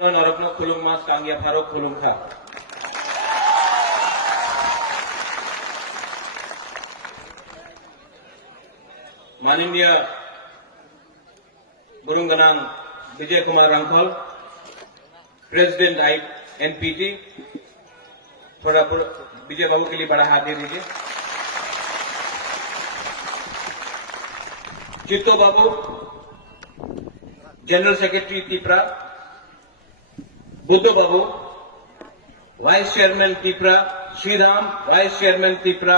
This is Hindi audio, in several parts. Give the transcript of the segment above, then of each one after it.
नरकना खुलुम मास कांगिया फारो खुलुम खा माननीय बुरुंगनाम विजय कुमार रांखल प्रेसिडेंट आई एनपीटी थोड़ा विजय बाबू के लिए बड़ा हाथ दे दीजिए। चित्तो बाबू जनरल सेक्रेटरी तिपरा, बुद्धो बाबू vice chairman Tipra, Shriram vice chairman Tipra,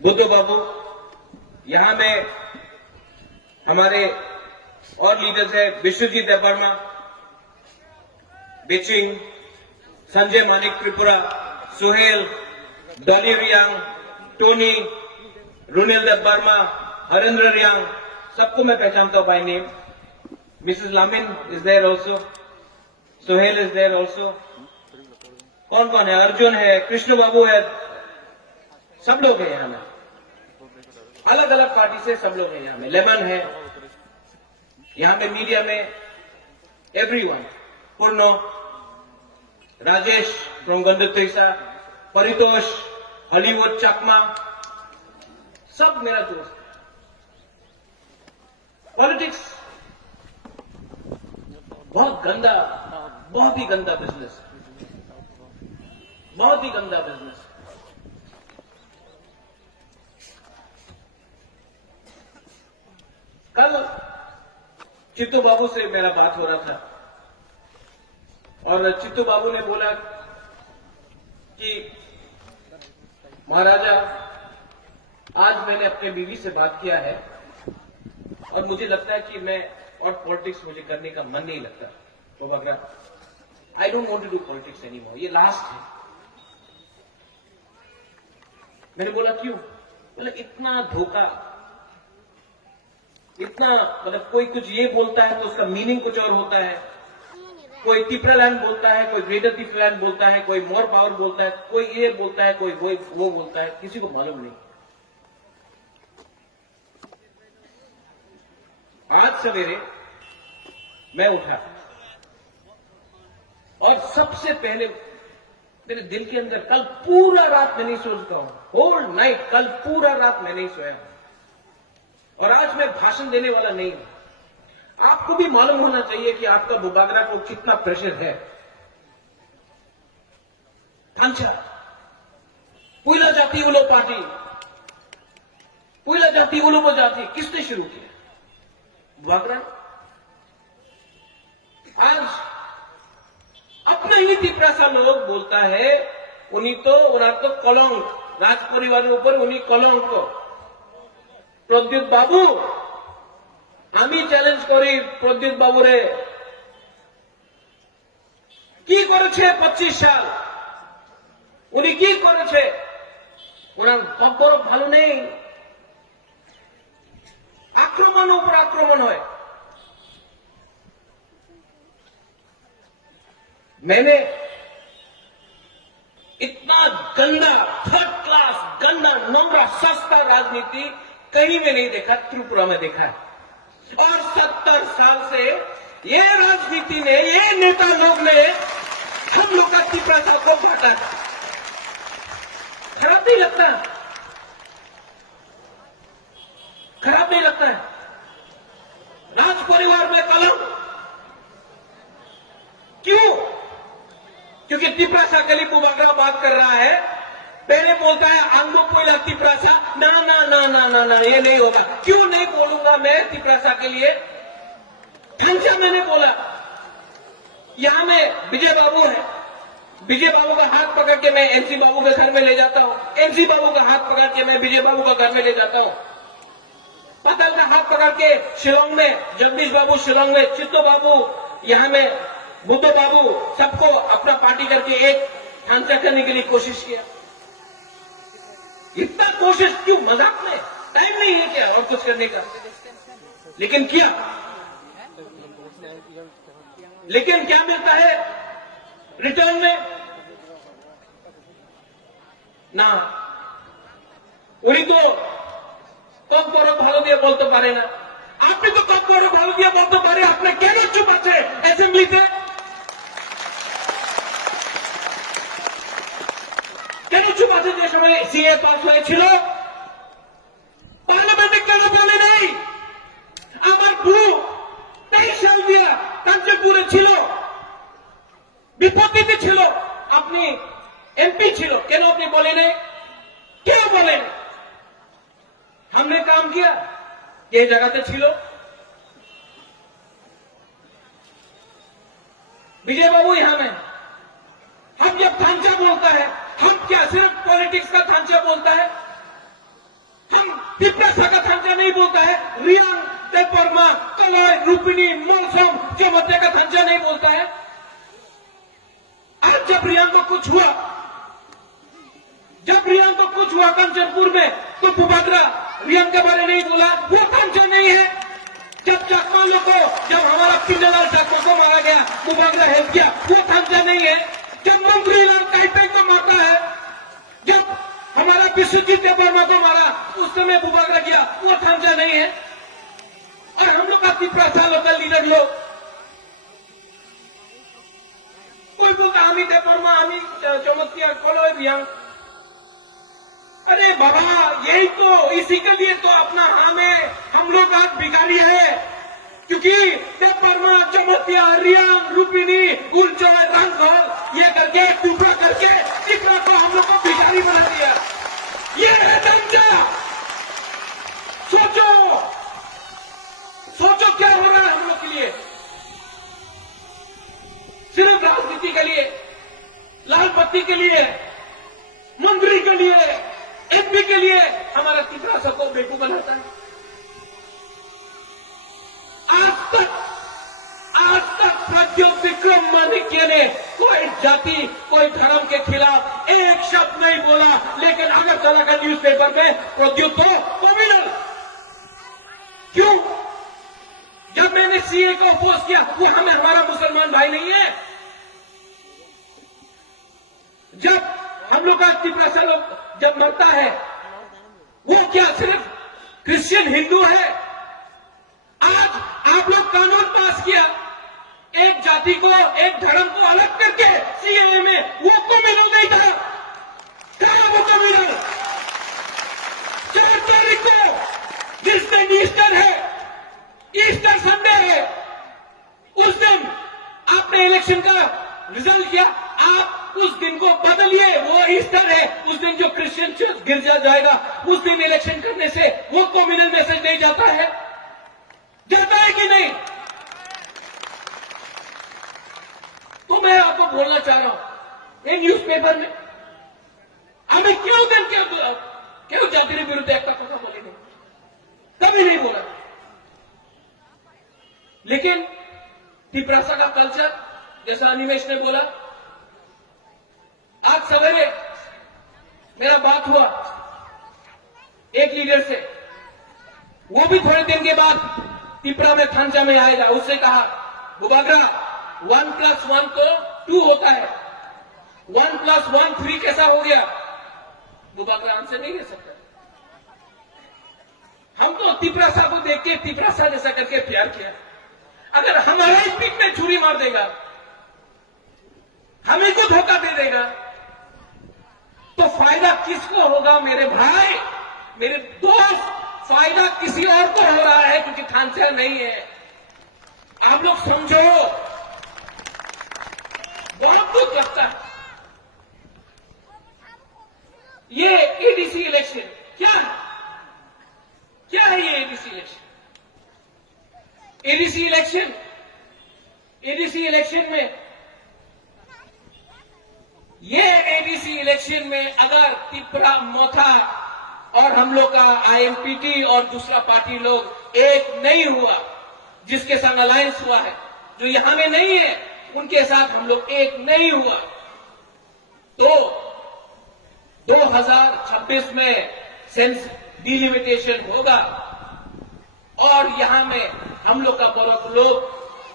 Buddho बाबू यहां में हमारे और लीडर्स है विश्वजीत वर्मा, बिचिंग, संजय मानिक त्रिपुरा, सुहेल, डॉली रियांग, टोनी, रुनेल वर्मा, हरेंद्र रियांग, सबको मैं पहचानता हूं by name. Mrs Lamin is there also, Suhel is there also. कौन कौन है? अर्जुन है, कृष्ण बाबू है, सब लोग हैं यहां में, अलग अलग पार्टी से सब लोग हैं यहां में। लेमन है यहां में, मीडिया में एवरीवन, पूर्णो, राजेश फ्रॉम गंडोत्रिसा, परितोष, हॉलीवुड चकमा, सब मेरा दोस्त। पॉलिटिक्स बहुत गंदा, बहुत ही गंदा बिजनेस, बहुत ही गंदा बिजनेस। कल चित्तू बाबू से मेरा बात हो रहा था और चित्तू बाबू ने बोला कि महाराजा आज मैंने अपने बीवी से बात किया है और मुझे लगता है कि मैं और पॉलिटिक्स मुझे करने का मन नहीं लगता। तो वगैरह I don't want to do politics any more, ये लास्ट है। मैंने बोला क्यों? बोला इतना धोखा, इतना मतलब कोई कुछ ये बोलता है तो उसका मीनिंग कुछ और होता है। कोई तिपरालैंड बोलता है, कोई ग्रेटर तिपरालैंड बोलता है, कोई मोर पावर बोलता है, कोई ये बोलता है, कोई वो बोलता है, किसी को मालूम नहीं। आज सवेरे मैं उठा और सबसे पहले मेरे दिल के अंदर, कल पूरा रात मैं नहीं सो चुका हूं, होल नाइट, कल पूरा रात मैं नहीं सोया और आज मैं भाषण देने वाला नहीं हूं। आपको भी मालूम होना चाहिए कि आपका बुबागरा को कितना प्रेशर है। थांचा पुइला जाति उलो पार्टी, पुइला जाति उलो जाति किसने शुरू किया? बुबागरा। आज अपने ही तिपरासा लोग बोलता है उन्हीं तो कलंक राज परिवार ऊपर, उन्हीं कलंक। प्रद्युत बाबू আমি চ্যালেঞ্জ করি প্রদ্যুৎ বাবুরে, কি করেছে 25 সাল, উনি কি করেছে? ওনার খবর ভালো নেই, আক্রমণ উপর আক্রমণ হয়। मैंने इतना गंदा, थर्ड क्लास, गंदा, नोंगरा, सस्ता राजनीति कहीं में नहीं देखा, त्रिपुरा में देखा है। और 70 साल से ये राजनीति ने, ये नेता लोग ने हम लोग का तिपरासा को बांटा। खराब नहीं लगता? खराब नहीं लगता है? राज परिवार में कलंक क्यों? क्योंकि तिपरासा के लिए बुबागरा बात कर रहा है, पहले बोलता है आंगो पोइला तिपरासा, ना ना ना ना ना ना ये नहीं होगा। क्यों नहीं बोलूंगा मैं तिपरासा के लिए? ढंचा मैंने बोला। यहां में विजय बाबू है, विजय बाबू का हाथ पकड़ के मैं एमसी बाबू के घर में ले जाता हूं, एमसी बाबू का हाथ पकड़ के मैं विजय बाबू का घर में ले जाता हूं, पतल का हाथ पकड़ के शिलोंग में जगदीश बाबू, शिलोंग में चित्तो बाबू, यहां में बुद्धो बाबू, सबको अपना पार्टी करके एक ढांचा करने के लिए कोशिश किया। इतना कोशिश क्यों? मजाक में टाइम नहीं है क्या और कुछ करने का? लेकिन किया। लेकिन क्या मिलता है रिटर्न में? ना, उन्हीं तो कब बड़ो भालो दिया बोलते पारे ना। আপনি তো কত বড় ভালো দিয়ে বলতে পারেন नहीं थे? কেন চুপ আছে যে সময় সিএ পাস হয়েছিল? পার্লামেন্টে কেন বলে নেই? আমার বউ 23 সাল দিয়া কাঞ্চনপুরে ছিল, বিপত্তিতে ছিল, আপনি एमपी ছিল, কেন আপনি বলেন? কেন বলেন? हमने काम किया, ये जगह ছিল। विजय बाबू यहां में हम जब ढांचा बोलता है, हम क्या सिर्फ पॉलिटिक्स का ढांचा बोलता है? हम तिप्रासा का ढांचा नहीं बोलता है, रियांग, देवबर्मा, कलय, रूपिणी, मौसम, चमत्या का ढांचा नहीं बोलता है। आज जब रियांग को कुछ हुआ, कांचनपुर में, तो बुबागरा रियांग के बारे नहीं बोला, वो ढांचा नहीं है। जब चकमा को, जब हमारा पिंडलाल चकमा को मारा गया, बुबागरा हेल्प किया, वो ढांचा नहीं है। जब मंत्रीलाल काइपेंग को मारता है, जब हमारा विश्वजीत देवबर्मा को मारा, उस समय बुबागरा किया, वो ढांचा नहीं है। और हम लोग का तिप्रासा लोकल लीडर लोग, कोई बोलता हमी देवबर्मा, हमी चमत्या, कलय, रियांग। अरे बाबा, यही तो, इसी के लिए तो अपना हम लोग आज भिखारी है, क्योंकि देवबर्मा, चमत्या, रियांग, रूपिणी, उलचोय, रंगघर, ये करके टुकड़ा करके तिप्रा को हम लोग को भिखारी बना दिया। ये है ढांचा। सोचो क्या हो रहा है हम लोग के लिए। सिर्फ राजनीति के लिए, लाल पत्ती के लिए, मंत्री के लिए, एमपी के लिए हमारा तिप्रासा को बेवकूफ बनाता है। आज तक प्रद्योत विक्रम माणिक्य ने कोई जाति, कोई धर्म के खिलाफ एक शब्द नहीं बोला, लेकिन अगरतला का न्यूज़पेपर में प्रद्योत तो कम्युनल। क्यों? जब मैंने सीए को अपोज किया, वो हमारा मुसलमान भाई नहीं है। जब हम लोग का तिप्रासा लोग जब मरता है, वो क्या सिर्फ क्रिश्चियन हिंदू है? आज आप लोग कानून पास किया, एक जाति को, एक धर्म को अलग करके सीएए में, वो कम्युनल नहीं था। क्या वो कम्युनल? 4 तारीख को जिस दिन ईस्टर है, ईस्टर संडे है, उस दिन आपने इलेक्शन का रिजल्ट किया, आप उस दिन को बदलिए, वो ईस्टर है, उस दिन जो क्रिश्चियन चर्च गिरजा जाएगा, उस दिन इलेक्शन करने से वो कम्युनल मैसेज नहीं जाता है? जाता है कि नहीं? तो मैं आपको बोलना चाह रहा हूं, ये न्यूज़पेपर में हमें क्यों जाति विरुद्ध एक कथा बोलेंगे? कभी नहीं बोला। लेकिन तिप्रासा का कल्चर, जैसा अनिमेश ने बोला, आज सवेरे मेरा बात हुआ एक लीडर से, वो भी थोड़े दिन के बाद तिप्रा में ढांचा में आएगा। उससे कहा, बुबागरा 1+1 तो 2 होता है, 1+1 3 कैसा हो गया? बुबागरा आंसर नहीं दे सकता। हम तो तिप्रासा को देख के तिप्रासा जैसा करके प्यार किया। अगर हमारा ही पीठ में छुरी मार देगा, हमें को धोखा दे देगा, तो फायदा किसको होगा? मेरे भाई, मेरे दोस्त, फायदा किसी और को हो रहा है, क्योंकि ढांचा नहीं है। आप लोग समझो, बहुत दुख लगता है। ये एडीसी इलेक्शन क्या है? ये एडीसी इलेक्शन में अगर तिप्रा, मोथा और हम लोग का आईएमपीटी और दूसरा पार्टी लोग एक नहीं हुआ, जिसके साथ अलायंस हुआ है, जो यहां में नहीं है, उनके साथ हम लोग एक नहीं हुआ, तो 2026 में सेंस डिलिमिटेशन होगा। और यहां में हम लोग का बड़ा लोग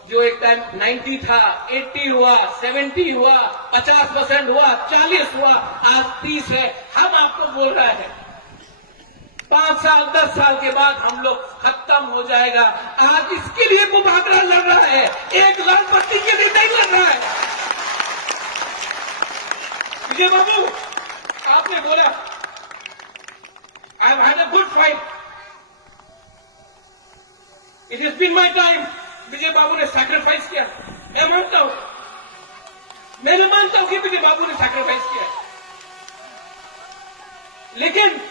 जो एक टाइम 90 था, 80 हुआ, 70 हुआ, 50% हुआ, 40 हुआ, आज 30 है। हम आपको बोल रहे हैं 5 साल 10 साल के बाद हम लोग खत्म हो जाएगा। आज इसके लिए मुबादला लड़ रहा है, एक लाल पट्टी के लिए विजय बाबू, आपने बोला I have had a good fight, it has been my time. Vijay बाबू ने सैक्रिफाइस किया, मैं मानता हूं, मैं मानता हूं कि विजय बाबू ने सैक्रिफाइस किया, लेकिन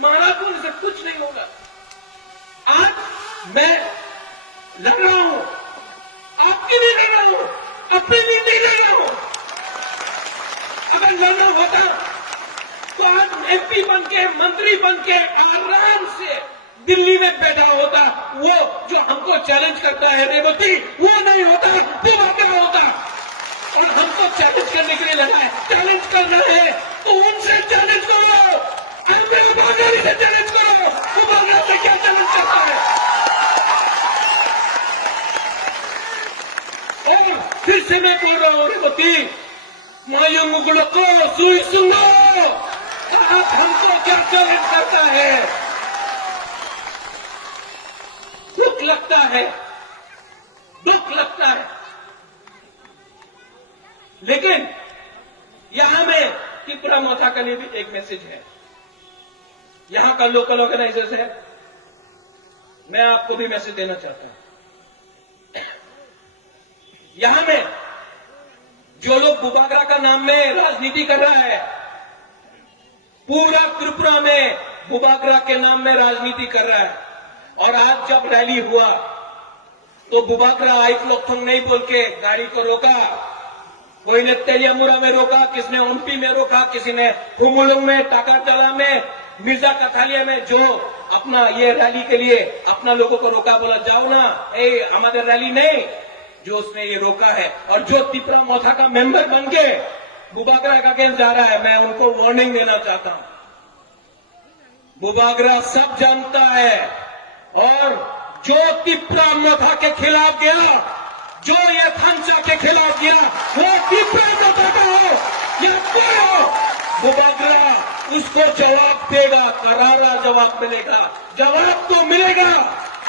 महाराजपुर से कुछ नहीं होगा। आज मैं लड़ रहा हूं, आपके लिए लड़ रहा हूं, अपने लिए नहीं लड़ रहा हूं। अगर लड़ना होता तो आज एमपी बन के, मंत्री बन के आराम से दिल्ली में बैठा होता। वो जो हमको चैलेंज करता है रेवती, वो नहीं होता, बुबागरा होता। और हमको चैलेंज करने के लिए लगा है, चैलेंज करना है तो उनसे चैलेंज करो, बुबागरा से चैलेंज करो। बुबागरा से क्या चैलेंज करता है? और फिर से मैं बोल रहा हूं रेवती, मायूं मुगलों को सुई सुनो, आप हमको क्या चैलेंज करता है? दुख लगता है, दुख लगता है, लेकिन यहां में त्रिपुरा मोथा के लिए भी एक मैसेज है। यहां का लोकल ऑर्गेनाइजर्स है, मैं आपको भी मैसेज देना चाहता हूं। यहां में जो लोग बुबागरा का नाम में राजनीति कर रहा है, पूरा त्रिपुरा में बुबागरा के नाम में राजनीति कर रहा है। और आज जब रैली हुआ तो बुबागरा आइकलोथोंग नहीं बोल के गाड़ी को रोका, कोई ने तेलियामुरा में रोका, किसने उम्पी में रोका, किसी ने हुमुलुंग में, टाकाटला में, मिर्जा कथालिया में, जो अपना ये रैली के लिए अपना लोगों को रोका, बोला जाओ ना, हमारे रैली नहीं, जो उसने ये रोका है। और जो त्रिपुरा मोथा का मेंबर बन के बुबागरा का अगेंस्ट जा रहा है, मैं उनको वार्निंग देना चाहता हूं। बुबागरा सब जानता है, और जो त्रिपुरा मोथा के खिलाफ गया, जो ये थंचा के खिलाफ गया, वो त्रिपुरा मोथा का हो या कोई हो, बुबागरा उसको जवाब देगा, करारा जवाब मिलेगा, जवाब तो मिलेगा।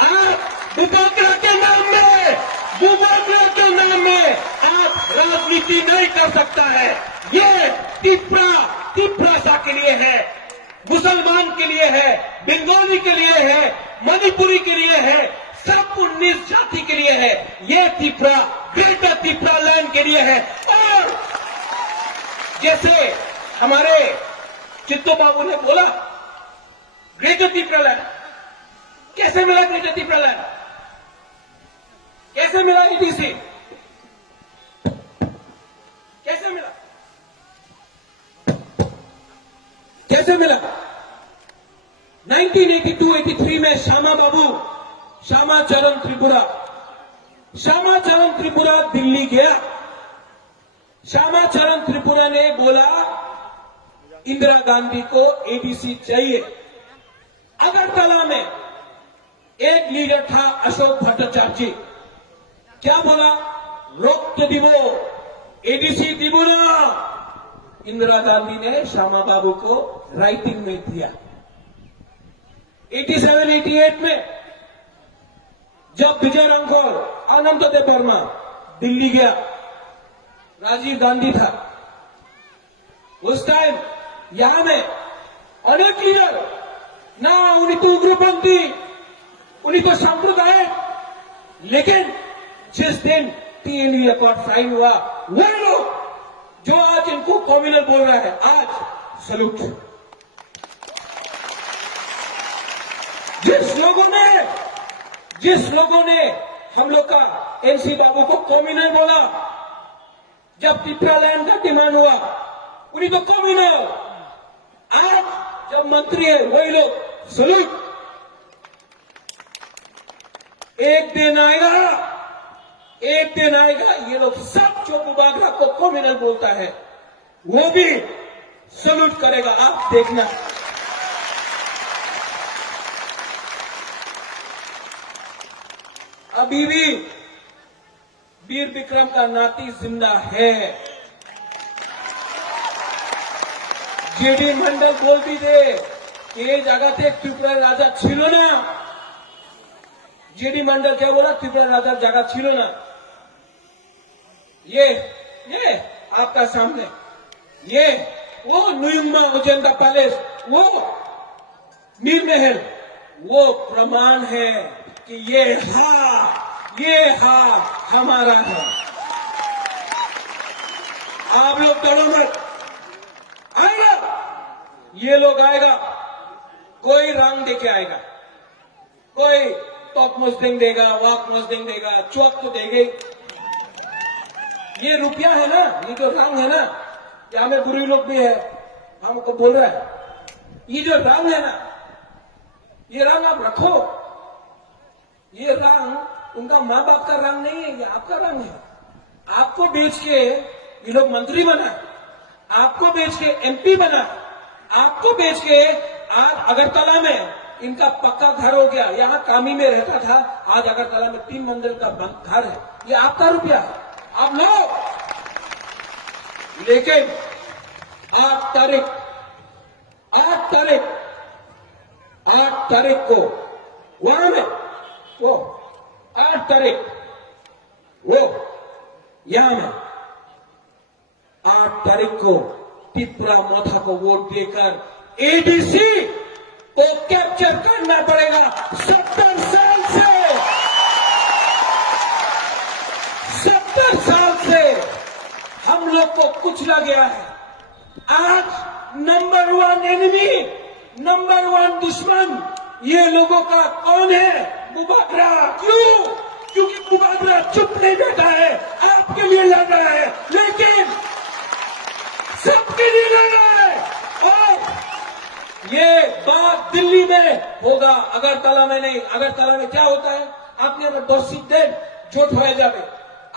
आप बुबागरा के नाम में, बुबागरा के नाम में आप राजनीति नहीं कर सकता है। ये त्रिपुरा सा के लिए है, मुसलमान के लिए है, बंगाली के लिए है, मणिपुरी के लिए है, सब 19 जाति के लिए है। ये त्रिपुरा ग्रेटर त्रिपुरा लैंड के लिए है। और जैसे हमारे चित्तो बाबू ने बोला, ग्रेटर त्रिपुरा लैंड कैसे मिला? ग्रेटर त्रिपुरा लैंड कैसे मिला? ईटीसी कैसे मिला? कैसे मिला? 1982-83 में श्यामाचरण त्रिपुरा दिल्ली गया। श्यामाचरण त्रिपुरा ने बोला इंदिरा गांधी को एडीसी चाहिए। अगरतला में एक लीडर था अशोक भट्टाचार्य, क्या बोला? रोक तो दिवो, एडीसी दिवो ना। इंदिरा गांधी ने श्यामा बाबू को राइटिंग में दिया। 87-88 में जब विजय रांखोर, आनंददेव वर्मा दिल्ली गया, राजीव गांधी था उस टाइम। यहां में अनेक लीडर ना, उन्हीं तो उग्रपंथी, उन्हीं तो सांप्रदायिक, लेकिन जिस दिन टीएनयू अकॉर्ड साइन हुआ, वो लोग जो आज इनको कम्युनल बोल रहा है, आज सलूट। जिस लोगों ने हम लोग का एनसी बाबू को कम्युनल बोला, जब त्रिपुरा लैंड का डिमांड हुआ, उन्हीं तो कम्युनल। आज जब मंत्री है वही लोग सलूट। एक दिन आएगा ये लोग सब जो बुबागरा को कम्युनल बोलता है वो भी सलूट करेगा, आप देखना। अभी भी वीर विक्रम का नाती जिंदा है। जेडी मंडल बोल भी दे ये जगह थे त्रिपुरा राजा छिलो ना। जेडी मंडल क्या बोला? त्रिपुरा राजा जगह छिलो ना। ये आपका सामने ये वो नुयुमा उजेंदा पैलेस, वो मीर महल, वो प्रमाण है कि ये हमारा है। आप लोग डरो मत, आएगा, ये लोग आएगा, कोई रंग देके आएगा, कोई तोक मुस्लिम देगा, वाक मुस्लिम देगा, चौक तो देंगे। ये रुपया है ना, ये जो रंग है ना, क्या में बुरी लोग भी है, हमको बोल रहा है, ये जो रंग है ना, ये रंग आप रखो, ये रंग उनका माँ बाप का रंग नहीं है, ये आपका रंग है। आपको बेच के ये लोग मंत्री बना, आपको बेच के एमपी बना, आपको बेच के आज अगरतला में इनका पक्का घर हो गया। यहाँ कामी में रहता था, आज अगरतला में 3 मंजिल का घर है। ये आपका रुपया है, आप लो। लेकिन 8 तारीख को वहां में वो 8 तारीख वो यहां में 8 तारीख को टिपरा मोथा को वोट देकर एडीसी को कैप्चर करना पड़ेगा। 70 साल से हम लोग को कुचला गया है। आज नंबर 1 एनिमी, नंबर 1 दुश्मन ये लोगों का कौन है? बुबागरा। क्यों? क्योंकि बुबागरा चुप नहीं बैठा है, आपके लिए लड़ रहा है, लेकिन सबके लिए लड़ रहा है। और ये बात दिल्ली में होगा, अगरतला में नहीं। अगरतला में क्या होता है? आपने अगर 10 सीट दें जोट हो जाए,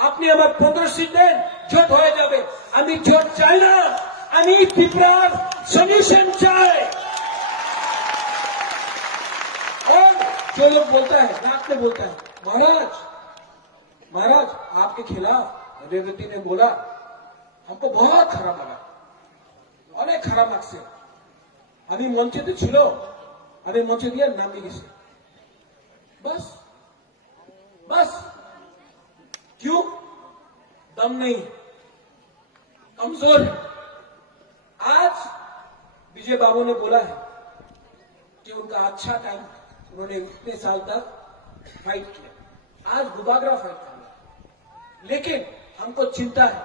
আপনি আবার 15 सीट दें जोट हो जाए। আমি जोट চাই না, আমি ত্রিপুরার সলিউশন চাই। और जो लोग बोलता है, रात में बोलता है, महाराज आपके खिलाफ रेवती ने बोला, हमको बहुत खराब लगा, অনেক খারাপ লাগছে। আমি মঞ্চেতে ছিল, আমি মঞ্চে দিয়ে নামিয়ে গেছি, बस क्यों? दम नहीं, कमजोर है। आज विजय बाबू ने बोला है कि उनका अच्छा टाइम, उन्होंने इतने साल तक फाइट किया, आज बुबागरा फाइट कर रहा। लेकिन हमको चिंता है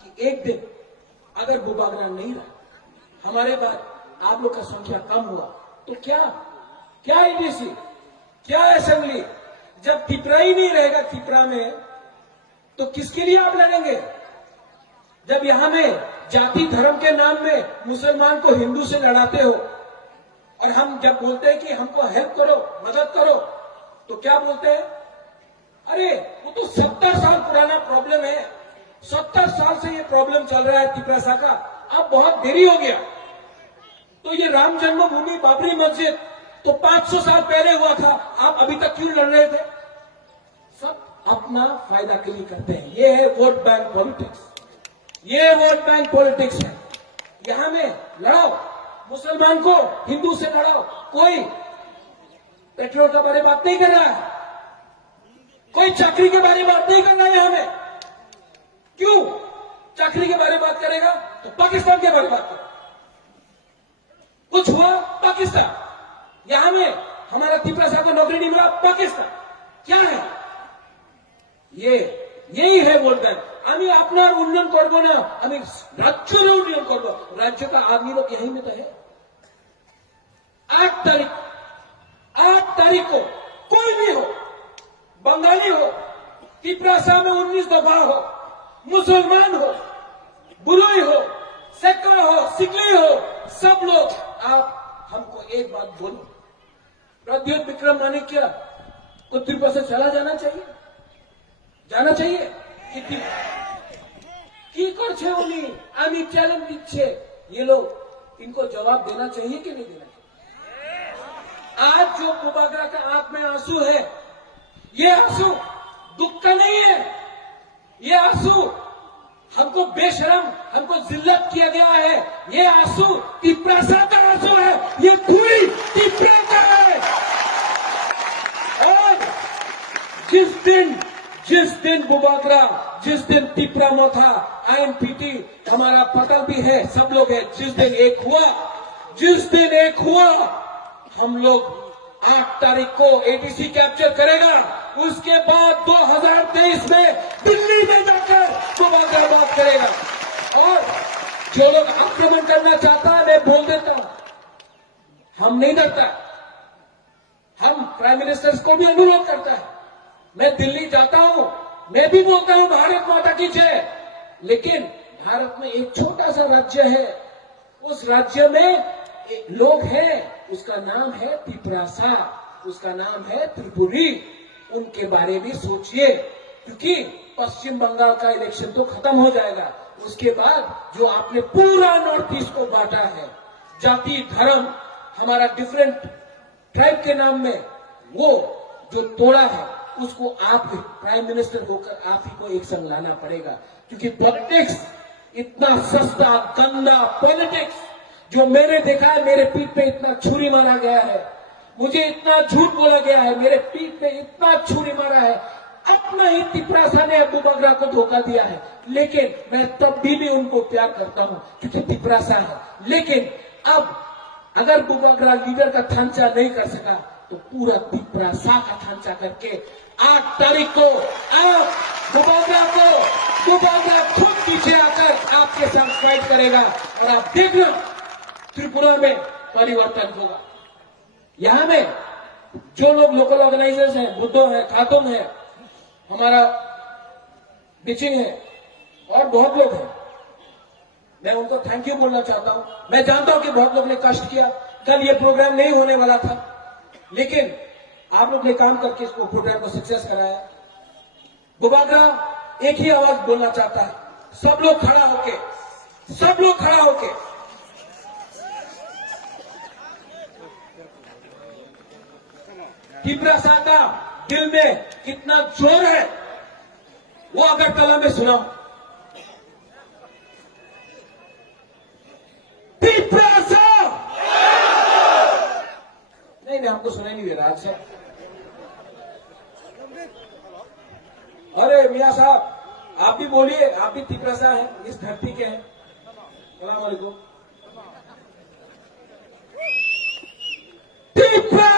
कि एक दिन अगर बुबागरा नहीं रहा, हमारे बाद आप लोग का संख्या कम हुआ, तो क्या एडीसी, क्या असेंबली? जब त्रिपुरा ही नहीं रहेगा त्रिपुरा में, तो किसके लिए आप लड़ेंगे? जब यहां में जाति धर्म के नाम में मुसलमान को हिंदू से लड़ाते हो, और हम जब बोलते हैं कि हमको हेल्प करो, मदद करो, तो क्या बोलते हैं? अरे वो तो 70 साल पुराना प्रॉब्लम है, 70 साल से ये प्रॉब्लम चल रहा है त्रिपुरा का, अब बहुत देरी हो गया। तो ये राम जन्मभूमि बाबरी मस्जिद तो 500 साल पहले हुआ था, आप अभी तक क्यों लड़ रहे थे? सब अपना फायदा के लिए करते हैं। ये है वोट बैंक पॉलिटिक्स, ये वोट बैंक पॉलिटिक्स है। यहां में लड़ाओ, मुसलमान को हिंदू से लड़ाओ, कोई पेट्रोल के बारे में बात नहीं कर रहा है, कोई चाकरी के बारे में बात नहीं कर रहा है। यहां में क्यों चाकरी के बारे में बात करेगा? तो पाकिस्तान के बारे में बात करेगा। कुछ हुआ पाकिस्तान, यहां में हमारा त्रिपुरा को नौकरी नहीं मिला, पाकिस्तान। क्या है यही है वोट बैंक। আমি আপনার উন্নয়ন করব না, আমি রাজ্যের উন্নয়ন করব। राज्य का आदमी लोग यहीं में तो है। 8 तारीख को कोई भी हो, बंगाली हो, त्रिपुरा में 19 दफा हो, मुसलमान हो, बुलोई हो, सेकरा हो, सिकली हो, सब लोग आप हमको एक बात बोलो, प्रद्योत विक्रम माणिक्य को त्रिपुरा से चला जाना चाहिए কি করছে উনি? আমি চ্যালেঞ্জ দিচ্ছে, ये लोग इनको जवाब देना चाहिए कि नहीं देना चाहिए? आज जो बुबागरा का आंख में आंसू है, ये आंसू दुख का नहीं है, ये आंसू हमको बेशरम, हमको जिल्लत किया गया है। ये आंसू त्रिपुरा का आंसू है, ये पूरी त्रिपुरा का है। और जिस जिस दिन बुबागरा, जिस दिन तिपरामो था, INPT हमारा पटल भी है, सब लोग है, जिस दिन एक हुआ हम लोग 8 तारीख को ADC कैप्चर करेगा। उसके बाद 2023 में दिल्ली में जाकर बुबागरा बात करेगा। और जो लोग आक्रमण करना चाहता है मैं बोल देता हूं, हम नहीं डरता। हम प्राइम मिनिस्टर को भी अनुरोध करता है, मैं दिल्ली जाता हूं, मैं भी बोलता हूं भारत माता की जय, लेकिन भारत में एक छोटा सा राज्य है, उस राज्य में लोग हैं, उसका नाम है तिपरासा, उसका नाम है त्रिपुरी। उनके बारे में सोचिए, क्योंकि पश्चिम बंगाल का इलेक्शन तो खत्म हो जाएगा। उसके बाद जो आपने पूरा नॉर्थ ईस्ट को बांटा है, जाति धर्म हमारा डिफरेंट ट्राइब के नाम में, वो जो तोड़ा है, उसको आप प्राइम मिनिस्टर होकर आप ही को एक संग लाना पड़ेगा। क्योंकि पॉलिटिक्स इतना सस्ता गंदा पॉलिटिक्स जो मैंने देखा है, मेरे पीठ पे इतना छुरी मारा गया है, मुझे इतना झूठ बोला गया है, मेरे पीठ पे इतना छुरी मारा है, अपना ही तिपरासा ने बुबागरा को धोखा दिया है, लेकिन मैं तब भी उनको प्यार करता हूं क्योंकि तिपरासा है। लेकिन अब अगर बुबागरा लीडर का थांचा नहीं कर सका तो पूरा तिपरासा का थांचा करके 8 तारीख को आप बुबागरा खुद पीछे आकर आपके साथ फाइट करेगा और आप देखना त्रिपुरा में परिवर्तन होगा। यहां में जो लोग लोकल ऑर्गेनाइजर्स हैं, बुद्धो है, खातुम है, हमारा बिचिंग है और बहुत लोग हैं, मैं उनको थैंक यू बोलना चाहता हूं। मैं जानता हूं कि बहुत लोग ने कष्ट किया, कल ये प्रोग्राम नहीं होने वाला था, लेकिन आप लोग ने काम करके इसको प्रोग्राम को सक्सेस कराया। बुबागरा एक ही आवाज बोलना चाहता है, सब लोग खड़ा होके तिपरासा का दिल में कितना जोर है वो अगरतला में सुनाओ। तिपरासा नहीं, हमको सुनाई नहीं दे रहा आज से। अरे मियां साहब आप भी बोलिए, आप भी तिपरासा हैं, इस धरती के हैं। सलाम वालेकुम। तिपरासा